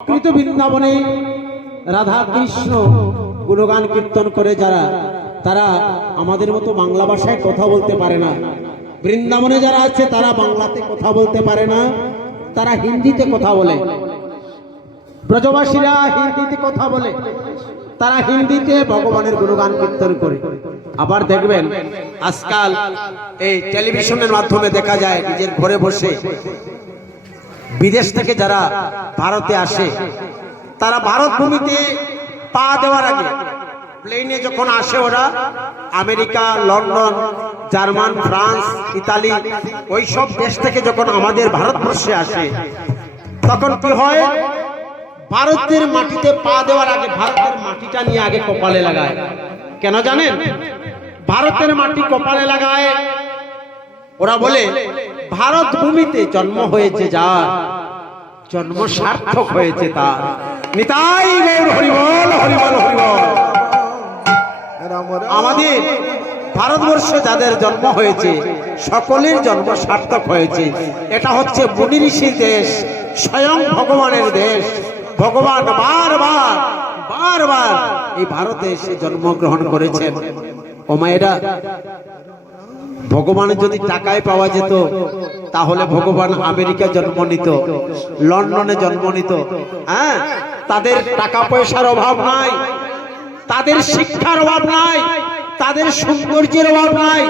কৃত বৃন্দাবনে রাধা কৃষ্ণ গুণগান কীর্তন করে যারা, তারা আমাদের মতো বাংলা ভাষায় কথা বলতে পারে না। বৃন্দাবনে যারা আছে তারা বাংলাতে কথা বলতে পারে না, তারা হিন্দিতে কথা বলে। ব্রজবাসীরা হিন্দিতে কথা বলে, তারা হিন্দিতে ভগবানের গুণগান কীর্তন করে। আবার দেখবেন আজকাল এই টেলিভিশনের মাধ্যমে দেখা যায় নিজের ঘরে বসে বিদেশ থেকে যারা ভারতে আসে, তারা ভারত ভূমিতে পা দেওয়ার আগে প্লেনে যখন আসে, ওরা America, London, German, France, Italy ওই সব দেশ থেকে যখন আমাদের ভারতবর্ষে আসে, তখন কি হয়, ভারতের মাটিতে পা দেওয়ার আগে ভারতের মাটিটা নিয়ে আগে কপালে লাগায়। কেন জানেন? ভারতের মাটি কপালে লাগায়, ওরা বলে ভারত ভূমিতে জন্ম হয়েছে যার, জন্ম সার্থক হয়েছে তার। নিতাই গৌর হরিবল, হরিবল, হরিবল। আমাদের ভারতবর্ষে যাদের জন্ম হয়েছে সকলের জন্ম সার্থক হয়েছে। এটা হচ্ছে মুনি ঋষির দেশ, স্বয়ং ভগবানের দেশ। ভগবান বারবার বারবার এই ভারতে এসে জন্মগ্রহণ করেছেন। ও মায়েরা, ভগবানের যদি টাকায় পাওয়া যেত তাহলে ভগবান আমেরিকা জন্ম নিত, লন্ডনে জন্ম নিত। হ্যাঁ, তাদের টাকা পয়সার অভাব নাই, তাদের শিক্ষার অভাব নাই, তাদের সৌন্দর্যের অভাব নাই,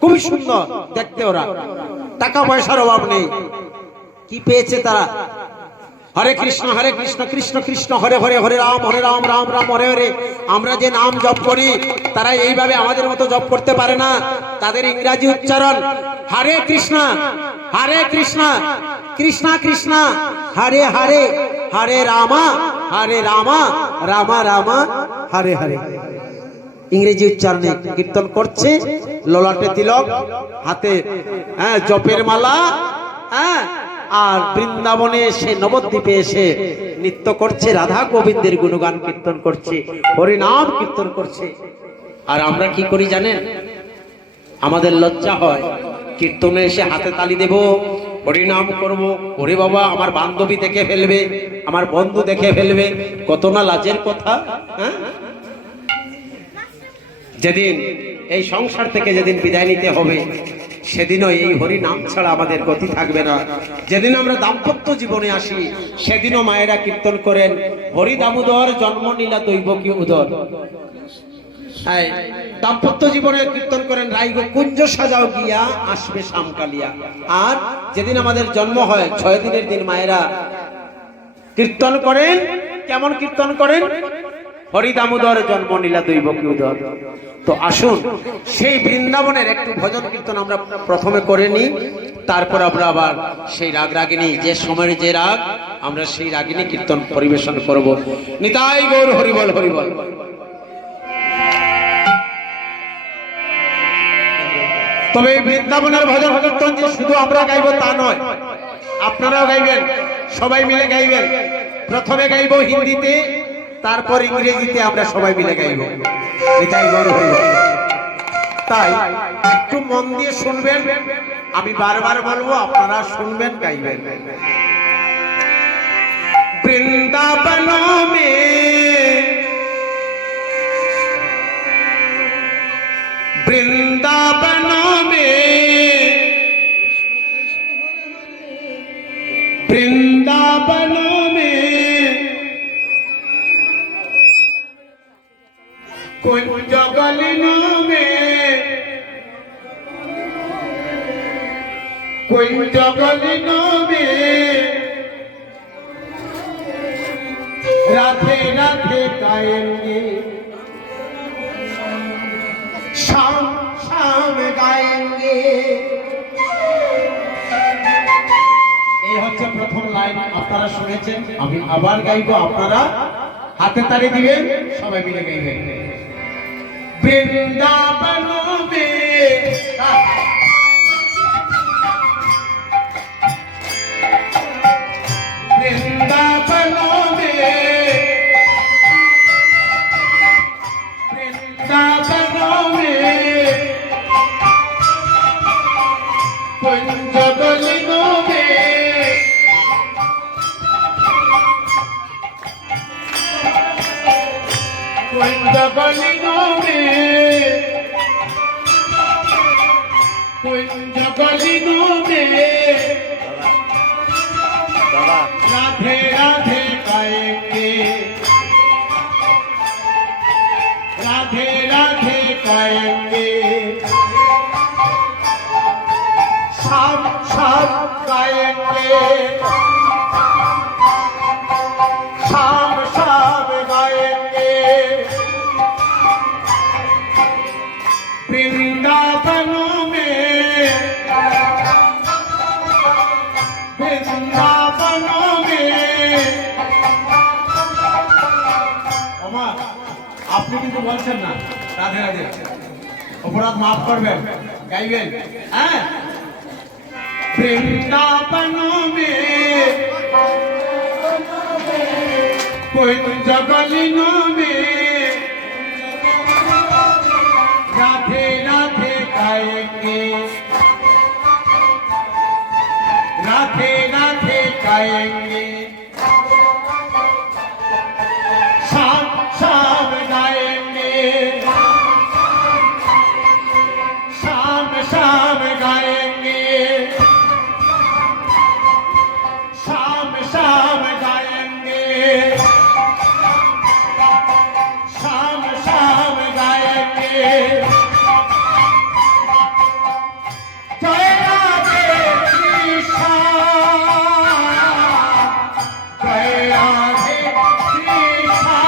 খুবই সুন্দর দেখতে ওরা, টাকা পয়সার অভাব নেই। কি পেয়েছে তারা? হরে কৃষ্ণ কৃষ্ণ কৃষ্ণ হরে হরে, হরে রাম রাম রাম হরে হরে। আমরা যে নাম জপ করি তারা এইভাবে আমাদের মতো জপ করতে পারে না। তাদের ইংরাজি উচ্চারণ হরে কৃষ্ণ কৃষ্ণ কৃষ্ণ হরে হরে, হরে রামা রামা রামা হরে হরে। ইংরেজি উচ্চারণে কীর্তন করছে, ললাটে তিলক, হাতে জপের মালা, আর বৃন্দাবনে এসে, নবদ্বীপে এসে নৃত্য করছে, রাধা গোবিন্দের গুণগান কীর্তন করছে, হরিনাম কীর্তন করছে। আর আমরা কি করি জানেন? আমাদের লজ্জা হয়, কীর্তনে এসে হাতে তালি দেব, হরিনাম করব, ওরে বাবা আমার বান্ধবী দেখে ফেলবে, আমার বন্ধু দেখে ফেলবে, কত না লাজের কথা। যেদিন এই সংসার থেকে যেদিন বিদায় নিতে হবে, সেদিনও এই হরি নাম ছাড়া আমাদের গতি থাকবে না। যেদিন আমরা দাম্পত্য জীবনে আসি, সেদিনও মায়েরা কীর্তন করেন, হরি দামোদর জন্ম নীলা দৈব কি উদর। দাম্পত্য জীবনে কীর্তন করেন, রাইগো কুঞ্জ সাজাও গিয়া আসবে শামকালিয়া। আর যেদিন আমাদের জন্ম হয় 6 দিনের দিন মায়েরা কীর্তন করেন। কেমন কীর্তন করেন? হরি দামোদর জন্ম নীলা দৈব কি উদর। তো আসুন সেই বৃন্দাবনের একটু ভজন কীর্তন আমরা প্রথমে করে নিই, তারপর আমরা আবার সেই রাগ রাগিনী, যে সময়ের যে রাগ, আমরা সেই রাগিনী কীর্তন পরিবেশন করব। নিতাই গৌর হরিবল, হরিবল। তবে এই বৃন্দাবনের ভজন কীর্তন যে শুধু আমরা গাইব তা নয়, আপনারাও গাইবেন, সবাই মিলে গাইবেন। প্রথমে গাইব হিন্দিতে, তারপর ইংরেজিতে আমরা সবাই মিলে গাইব। এটাই গৌর হরিবল। তাই একটু মন দিয়ে শুনবেন, আমি বারবার বলবো, আপনারা শুনবেন, গাইবেন। বৃন্দাবন মে বৃন্দাবন মে বৃন্দাবন মে কুঞ্জ গলিনো মে কুঞ্জ গলিনো মে राधे राधे गाएंगे, शाम शाम गाएंगे। এই হচ্ছে প্রথম লাইন, আপনারা শুনেছেন। আমি আবার গাইবো, আপনারা হাতে তালি দিবেন, সবাই মিলে গাইবেন। বৃন্দাবন মে বৃন্দাবন মে বৃন্দাবন মে কুঞ্জ গলিনো মে कुंज गलियों में, कुंज गलियों में राधे राधे गाएंगे, राधे राधे गाएंगे, शाम शाम गाएंगे, शाम शाम गाएंगे, वृंदावनों में, वृंदावनों में। ओमा আপনি কিন্তু বলছেন না রাধে রাধে, অপরাধ মাফ করবেন, গাইবেন। হ্যাঁ, वृंदावनों में, कुंज गलियों में राधे राधे गाएंगे, राधे राधे गाएंगे, शाम शाम गाएंगे, शाम शाम गाएंगे, शाम शाम गाएंगे, शाम शाम गाएंगे। जय राधे कृष्णा, जय राधे कृष्णा।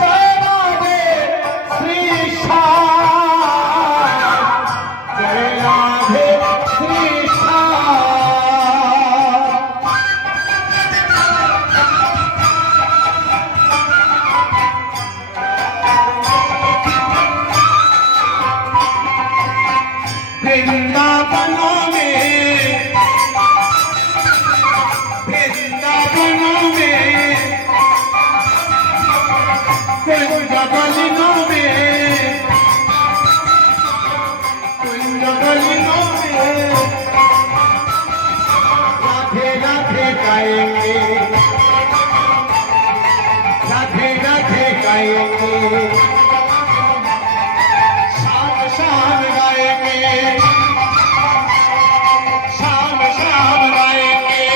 जय राधे कृष्णा, जय राधे कृष्णा। वृंदावनों में, वृंदावनों में, कुंज गलियों में, कुंज गलियों में राधे राधे गाएंगे, राधे राधे गाएंगे, शाम शाम गाएंगे, शाम शाम गाएंगे,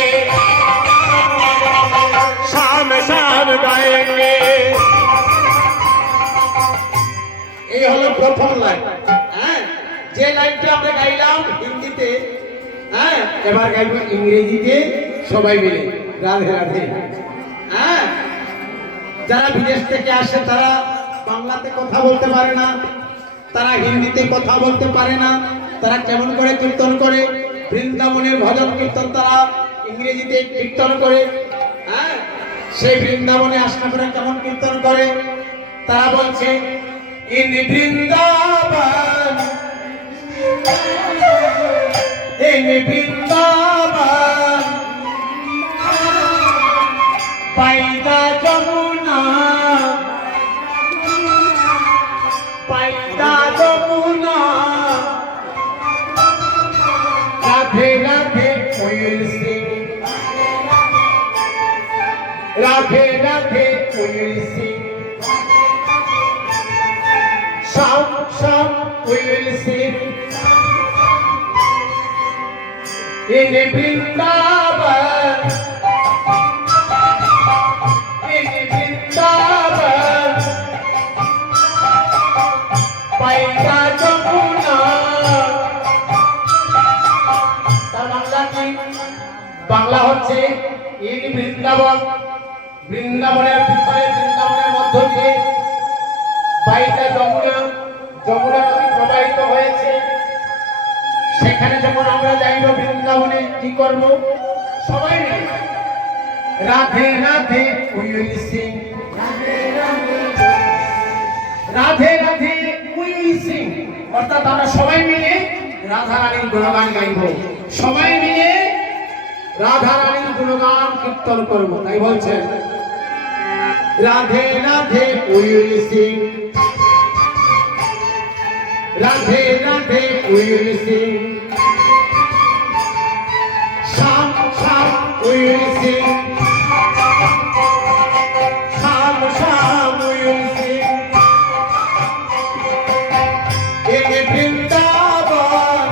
शाम शाम गाएंगे। এই হলো প্রথম লাইন। হ্যাঁ, যে লাইনটা আমরা গাইলাম হিন্দিতে, হ্যাঁ এবার গাইব ইংরেজিতে সবাই মিলে রাধে রাধে। হ্যাঁ, যারা বিদেশ থেকে আসে তারা বাংলাতে কথা বলতে পারে না, তারা হিন্দিতে কথা বলতে পারে না, তারা কেমন করে কীর্তন করে, বৃন্দাবনের ভজন কীর্তন তারা ইংরেজিতে কীর্তন করে। হ্যাঁ, সেই বৃন্দাবনে আসনা করে কেমন কীর্তন করে, তারা বলছে ইন বৃন্দাবন, ইন বৃন্দাবন পাইদা যমুনা, পাইদা যমুনা রাধে রাধে কোয়েল সিং, রাধে রাধে কোয়েল সিং, शाम शाम we will sing in Vrindavan, in Vrindavan, পাইদা Jamuna. তার বাংলা কি? বাংলা হচ্ছে ইন বৃন্দাবন, বৃন্দাবনের ভিতরে, বৃন্দাবনের মধ্য দিয়ে পাইদা যমুনা, যমুনা নদী প্রবাহিত হয়েছে। সেখানে যখন আমরা যাইব বৃন্দাবনে কি করব? সবাই মিলে Radhe Radhe we will sing, Radhe Radhe we will sing, অর্থাৎ আমরা সবাই মিলে রাধা রানীর গুণগান গাইব, সবাই মিলে রাধা রানীর গুণগান কীর্তন করব। তাই বলছেন Radhe Radhe we will sing, Radhe Radhe will sing শাম শাম উইল সিং শাম শাম will sing in Vrindavan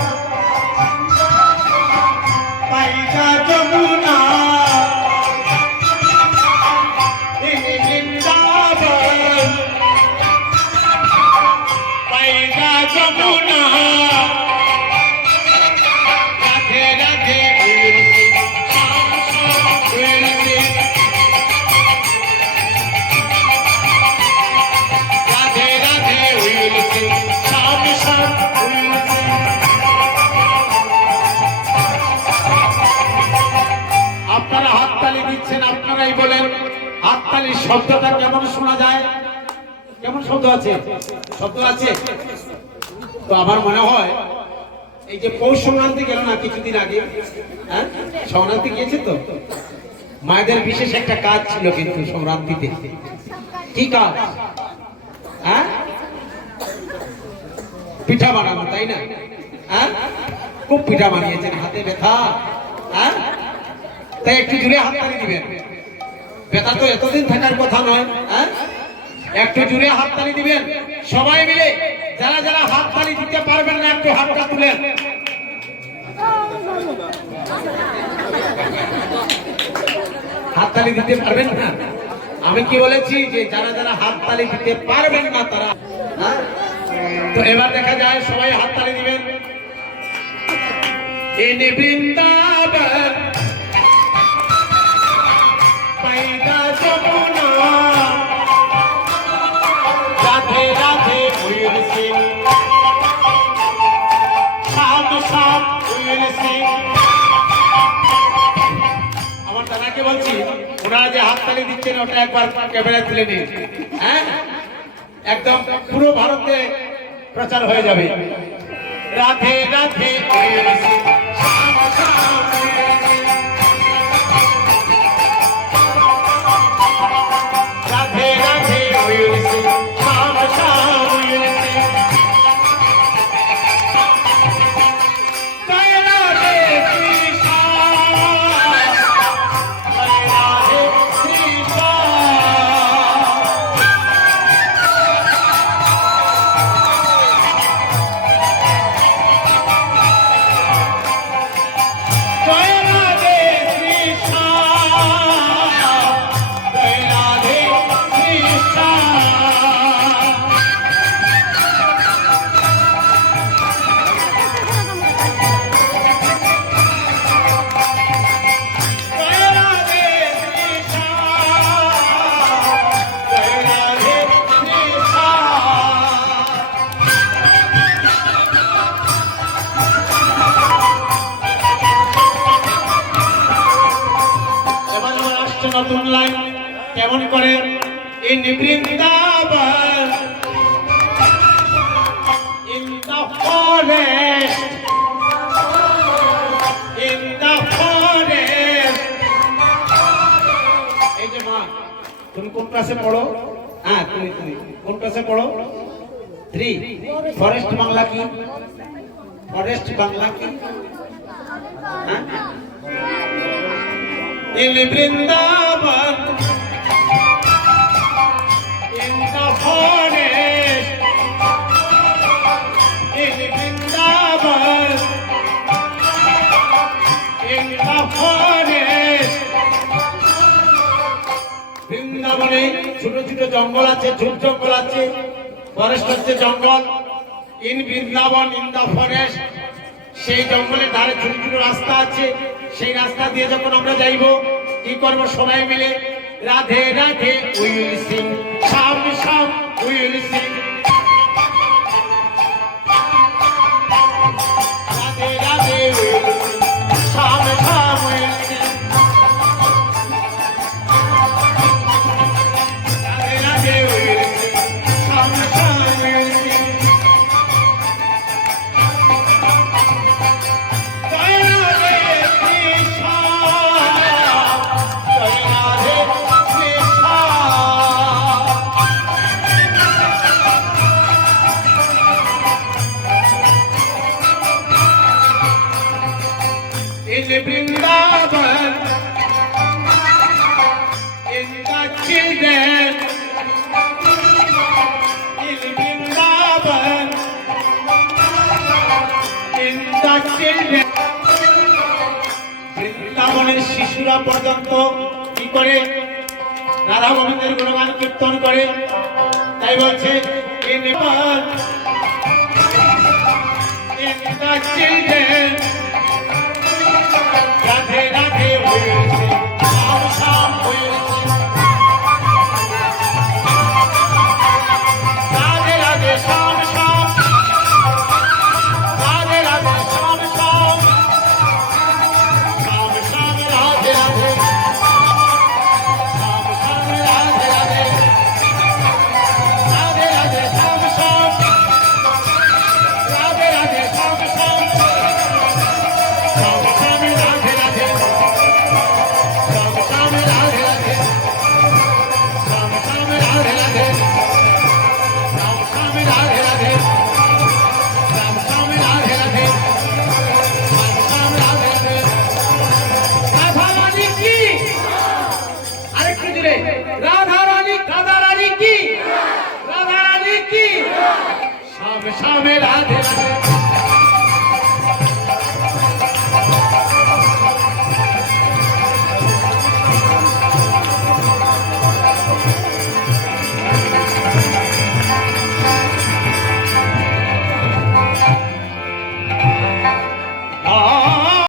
paida jamuna in Vrindavan paida jamuna radhe radhe will sing sham sham will sing radhe radhe will sing sham sham will sing আপনারা হাততালি দিচ্ছেন আপনারাই বলেন হাততালির শব্দটা কেমন শোনা যায় কেমন শব্দ আছে তো আমার মনে হয় এই যে পৌষ সংক্রান্তি গেল না কিছুদিন আগে হ্যাঁ সংক্রান্তি গিয়েছে তো মায়েদের বিশেষ একটা কাজ ছিল কিন্তু সংক্রান্তিতে কি কাজ হ্যাঁ পিঠা বানানো তাই না হ্যাঁ খুব পিঠা বানিয়েছেন হাতে ব্যথা হ্যাঁ তাই একটু জুড়ে হাততালি দিবেন ব্যথা তো এতদিন থাকার কথা নয় হ্যাঁ একটু জুড়ে হাততালি দিবেন সবাই মিলে যারা যারা হাততালি দিতে পারবেন না একটু হাতটা তুলেন হাততালি দিতে পারবেন না আমি কি বলেছি যে যারা যারা হাততালি দিতে পারবেন না তারা হ্যাঁ তো এবার দেখা যায় সবাই হাততালি দিবেন in Vrindavan paida jamuna radhe radhe will sing sham sham will sing আমার দাদাকে বলছি ওনারা যে হাততালি দিচ্ছেন ওটা একবার ক্যামেরায় তুলে নিন হ্যাঁ একদম পুরো ভারতে প্রচার হয়ে যাবে Radhe Radhe will sing sham sham will sing radhe radhe will sing sham sham will sing jai radhe krishna jai radhe krishna jai radhe krishna jai radhe krishna jai radhe krishna jai radhe krishna এবার আমার আসছে নতুন line কেমন করে in Vrindavan in the forest in the forest এই যে মা তুমি কোন ক্লাসে পড়ো হ্যাঁ তুমি কোন ক্লাসে পড়ো 3 ফরেস্ট বাংলা কি হ্যাঁ in Vrindavan in the forest in Vrindavan in the forest বৃন্দাবনে ছোট ছোট জঙ্গল আছে ঝোপ জঙ্গল আছে ফরেস্ট হচ্ছে জঙ্গল in Vrindavan in the forest সেই জঙ্গলের ধারে ছোট ছোট রাস্তা আছে সেই রাস্তা দিয়ে যখন আমরা যাইব কি করব সবাই মিলে রাধে রাধে উইল সিং শাম শাম will sing Radhe Radhe will sing শাম শাম will sing Radhe Radhe will sing শাম শাম উইল সিং জয় রাধে কৃষ্ণ জয় রাধে কৃষ্ণ যুগা পর্যন্ত কি করে রাধা গোবিন্দের গুণগান কীর্তন করে। তাই বলছে in the children